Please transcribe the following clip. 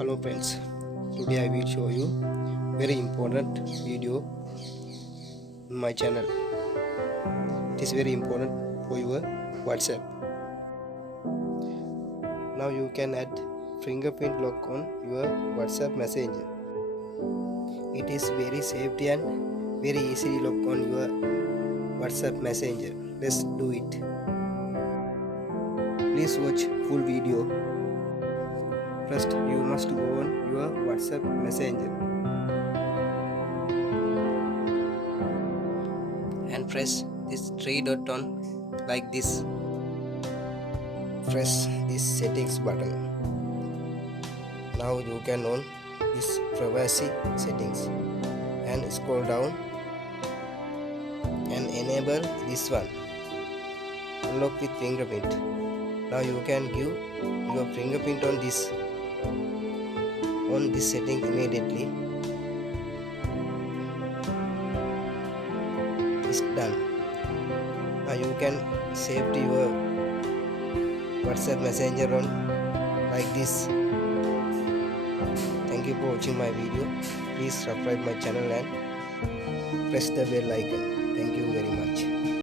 Hello friends, today I will show you very important video in my channel. It is very important for your WhatsApp. Now you can add fingerprint lock on your WhatsApp messenger. It is very safety and very easily lock on your WhatsApp messenger. Let's do it. Please watch full video. First, you must go on your WhatsApp messenger and press this three dot on like this. Press this settings button. Now you can on this privacy settings and scroll down and enable this one. Unlock with fingerprint. Now you can give your fingerprint on this setting immediately. It's done. Now you can save to your WhatsApp messenger on like this. Thank you for watching my video. Please subscribe my channel and press the bell icon. Thank you very much.